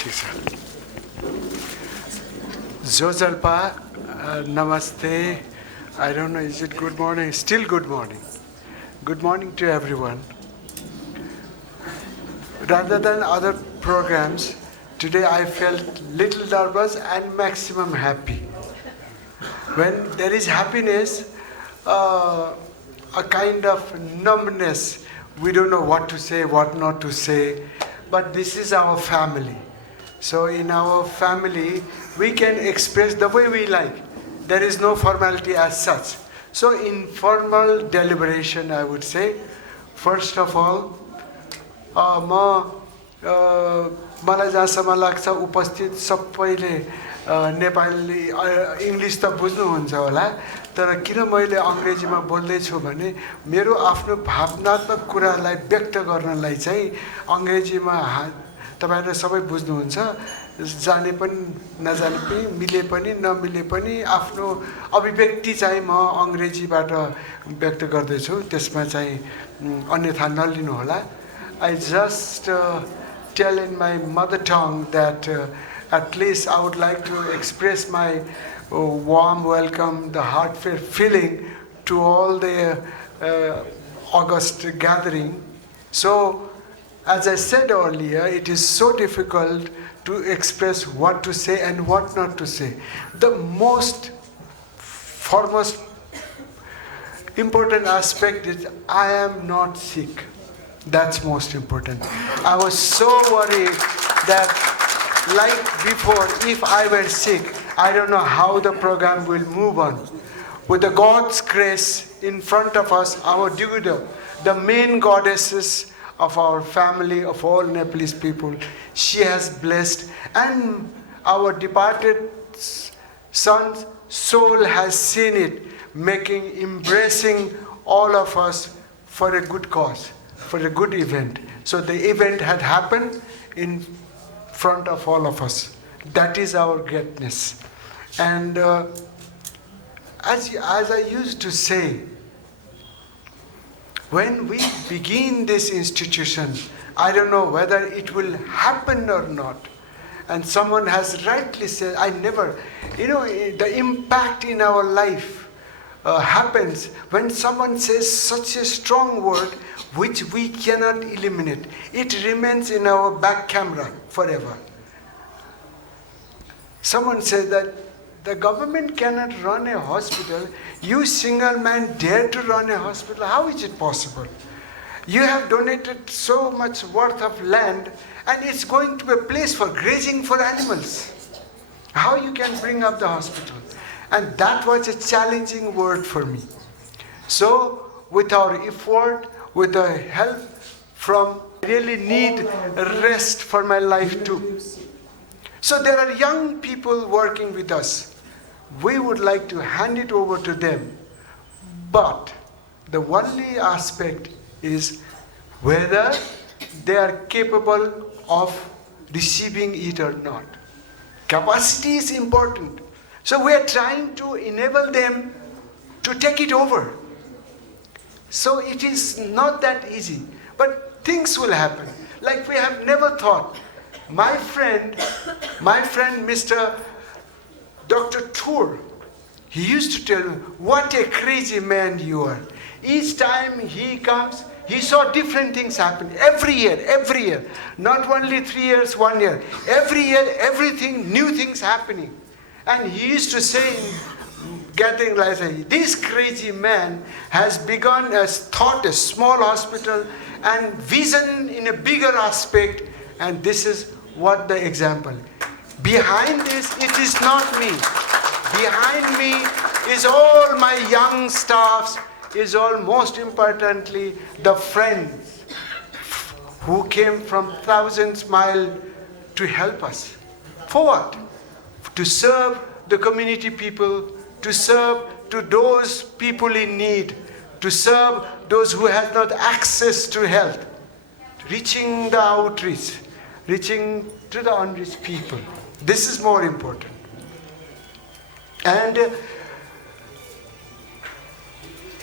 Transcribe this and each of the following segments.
ठीक छ जोजल्पा namaste. I don't know, is it good morning? Still good morning. Good morning to everyone. Rather than other programs, today I felt little nervous and maximum happy. When there is happiness, a kind of numbness, we don't know what to say, what not to say, but this is our family. So in our family, we can express the way we like. There is no formality as such. So in formal deliberation, I would say, first of all, मलाई जहाँसम्म लाग्छ उपस्थित सबैले Nepali English त बुझ्नुहुन्छ होला तर किन मैले अङ्ग्रेजीमा बोल्दैछु भने मेरो आफ्नो भावनात्मक कुरालाई व्यक्त गर्नलाई चाहिँ अङ्ग्रेजीमा तपाईहरु सबै बुझ्नुहुन्छ जाने पनि नजाने पनि मिले पनि नमिले पनि आफ्नो अभिव्यक्ति चाहिँ म अङ्ग्रेजीबाट व्यक्त गर्दैछु त्यसमा चाहिँ अन्यथा नलिनु होला I just tell in my mother tongue that at least I would like to express my warm welcome, the heartfelt feeling to all the August gathering. So, as I said earlier, it is so difficult to express what to say and what not to say. The most foremost important aspect is I am not sick. That's most important. I was so worried that like before, if I were sick, I don't know how the program will move on. With the God's grace in front of us, our Duda, the main goddesses of our family, of all Nepalese people, she has blessed, and our departed son's soul has seen it, embracing all of us for a good cause, for a good event. So the event had happened in front of all of us. That is our greatness. And as I used to say, when we begin this institution, I don't know whether it will happen or not. And someone has rightly said, the impact in our life happens when someone says such a strong word which we cannot eliminate. It remains in our back camera forever. Someone says that the government cannot run a hospital. You single man dare to run a hospital? How is it possible? You have donated so much worth of land and it's going to be a place for grazing for animals. How you can bring up the hospital? And that was a challenging word for me. So with our effort, with the help from, I really need rest for my life too. So there are young people working with us. We would like to hand it over to them. But the only aspect is whether they are capable of receiving it or not. Capacity is important. So we are trying to enable them to take it over. So it is not that easy, but things will happen. Like we have never thought. My friend Mr. Dr. Tour, he used to tell me, what a crazy man you are. Each time he comes, he saw different things happen. Every year. Not only 3 years, 1 year. Every year, everything, new things happening. And he used to say in gathering like this crazy man has begun as thought, a small hospital, and vision in a bigger aspect, and this is what the example. Behind this, it is not me. Behind me is all my young staffs, is all most importantly the friends who came from thousands miles to help us. For what? To serve the community people, to serve to those people in need, to serve those who have not access to health, reaching the outreach, reaching to the unreached people. This is more important. And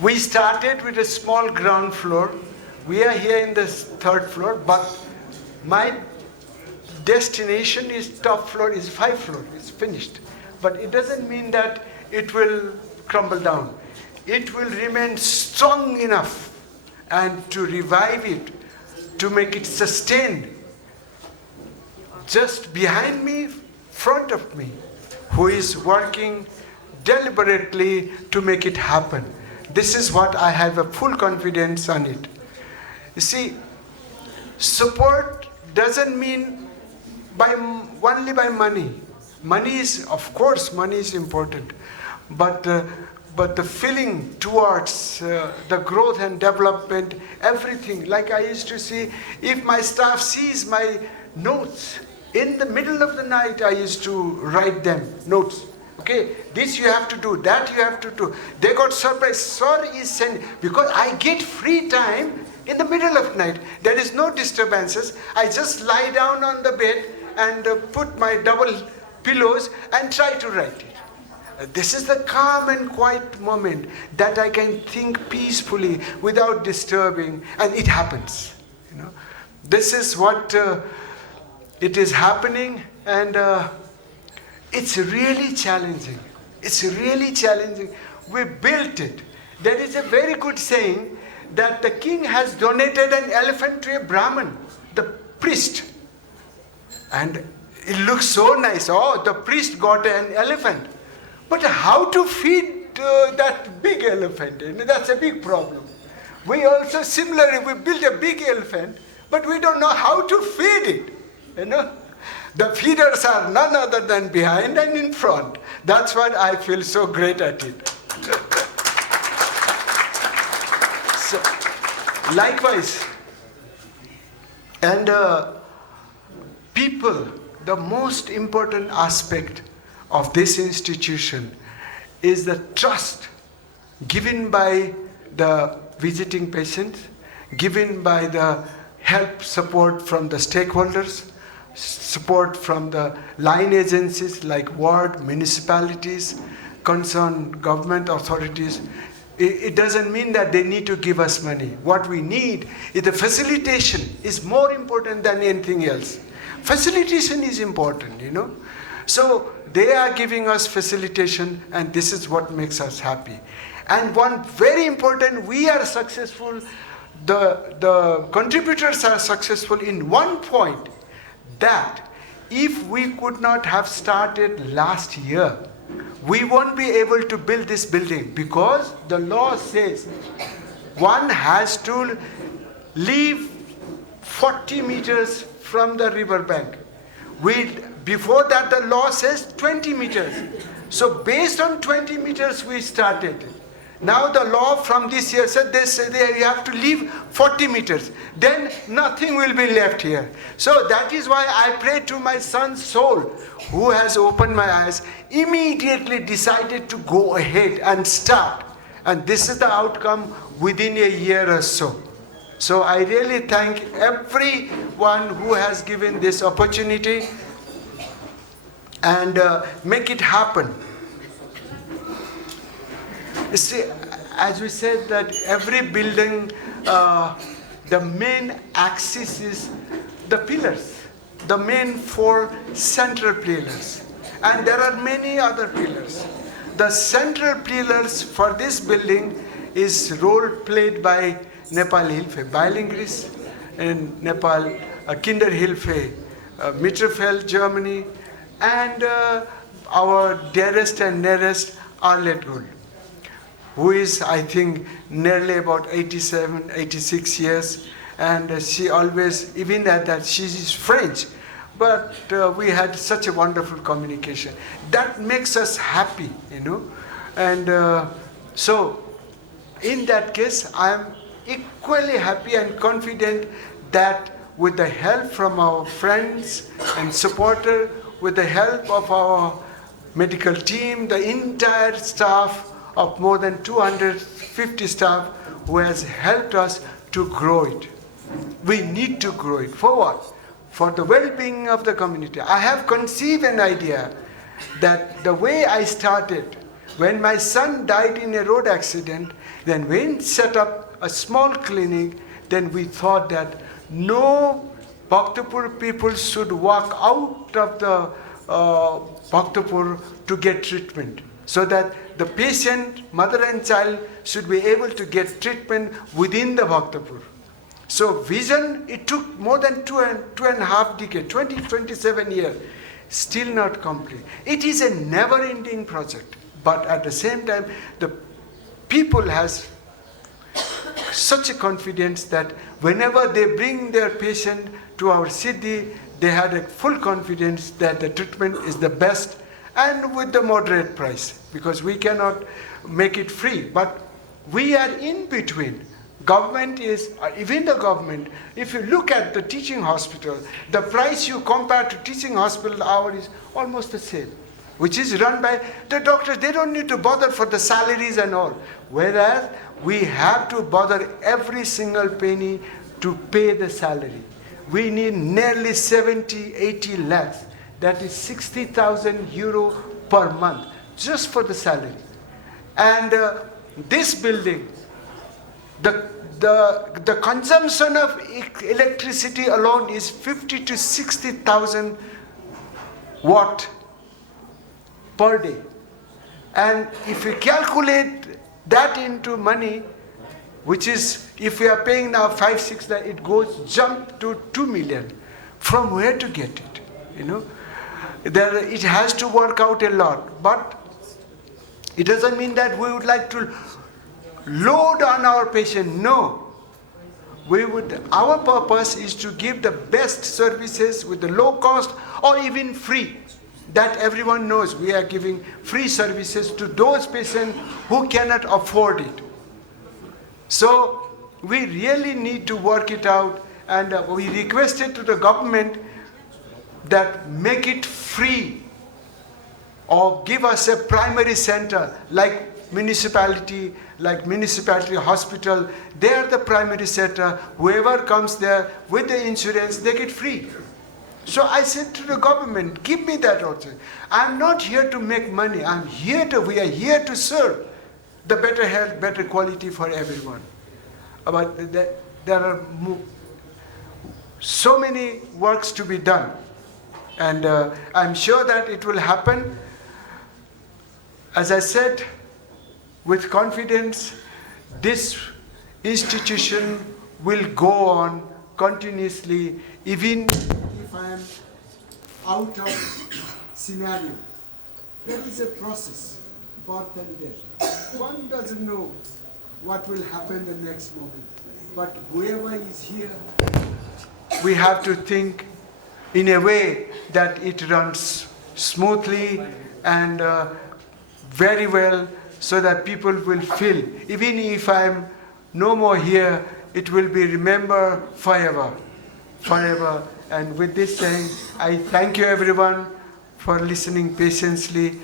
we started with a small ground floor. We are here in the 3rd floor, but my destination is top floor, is 5th floor, it's finished. But it doesn't mean that it will crumble down. It will remain strong enough and to revive it, to make it sustained. Just behind me, front of me, who is working deliberately to make it happen. This is what I have a full confidence on it. You see, support doesn't mean only by money. Money is, of course, money is important, but the feeling towards the growth and development, everything. Like I used to see, if my staff sees my notes, in the middle of the night I used to write them notes. Okay, this you have to do, that you have to do. They got surprised. Sir is sent, because I get free time in the middle of night. There is no disturbances. I just lie down on the bed and put my double pillows and try to write it. This is the calm and quiet moment that I can think peacefully without disturbing, and it happens. This is what it is happening, and it's really challenging. It's really challenging. We built it. There is a very good saying that the king has donated an elephant to a Brahmin, the priest. And it looks so nice. Oh, the priest got an elephant. But how to feed that big elephant? That's a big problem. We also, similarly, we built a big elephant, but we don't know how to feed it. The feeders are none other than behind and in front. That's what I feel so great at it. So, likewise, and people, the most important aspect of this institution is the trust given by the visiting patients, given by the help support from the stakeholders, support from the line agencies like ward, municipalities, concerned government authorities. It doesn't mean that they need to give us money. What we need is the facilitation is more important than anything else. Facilitation is important, So they are giving us facilitation, and this is what makes us happy. And one very important, we are successful, the contributors are successful in one point, that if we could not have started last year, we won't be able to build this building, because the law says one has to leave 40 meters from the river bank. Before that, the law says 20 meters. So based on 20 meters, we started. Now the law from this year said you have to leave 40 meters. Then nothing will be left here. So that is why I pray to my son's soul, who has opened my eyes, immediately decided to go ahead and start. And this is the outcome within a year or so. So I really thank everyone who has given this opportunity and make it happen. You see, as we said, that every building, the main axis is the pillars, the main 4 central pillars. And there are many other pillars. The central pillars for this building is role played by Nepal Hilfe, Bielingris in Nepal, Kinderhilfe, Mitterfeld, Germany, and our dearest and nearest Arlette Gould, who is, I think, nearly about 87, 86 years. And she always, even at that, she is French. But we had such a wonderful communication. That makes us happy, And so, in that case, I am equally happy and confident that with the help from our friends and supporters, with the help of our medical team, the entire staff of more than 250 staff who has helped us to grow it. We need to grow it. For what? For the well-being of the community. I have conceived an idea that the way I started, when my son died in a road accident, then we set up a small clinic, then we thought that no Bhaktapur people should walk out of the Bhaktapur to get treatment, so that the patient, mother and child, should be able to get treatment within the Bhaktapur. So vision, it took more than two and a half decades, 27 years, still not complete. It is a never-ending project, but at the same time, the people has such a confidence that whenever they bring their patient to our Siddhi, they had a full confidence that the treatment is the best and with the moderate price, because we cannot make it free. But we are in between. Government is, even the government, if you look at the teaching hospital, the price you compare to teaching hospital hour is almost the same, which is run by the doctors. They don't need to bother for the salaries and all. Whereas we have to bother every single penny to pay the salary. We need nearly 70, 80 lakhs. That is 60,000 euro per month, just for the salary. And this building, the consumption of electricity alone is 50 to 60,000 watt per day. And if you calculate that into money, which is, if we are paying now 5, 6, it goes jump to 2 million. From where to get it? You know, it has to work out a lot. But it doesn't mean that we would like to load on our patient. No. Our purpose is to give the best services with the low cost or even free. That everyone knows we are giving free services to those patients who cannot afford it. So we really need to work it out, and we requested to the government that make it free or give us a primary center like municipality hospital. They are the primary center. Whoever comes there with the insurance, they get free. So I said to the government, give me that also. I'm not here to make money. We are here to serve the better health, better quality for everyone. But there are so many works to be done. And I'm sure that it will happen. As I said, with confidence, this institution will go on continuously, even if I am out of scenario. There is a process, birth and death. One doesn't know what will happen the next moment. But whoever is here, we have to think in a way that it runs smoothly and very well, so that people will feel, even if I'm no more here, it will be remembered forever. Forever. And with this saying, I thank you everyone for listening patiently.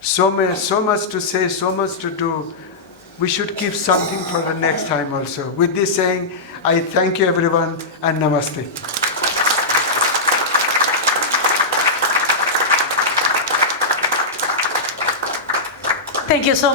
So much to say, so much to do. We should keep something for the next time also. With this saying, I thank you everyone and namaste. Thank you so much.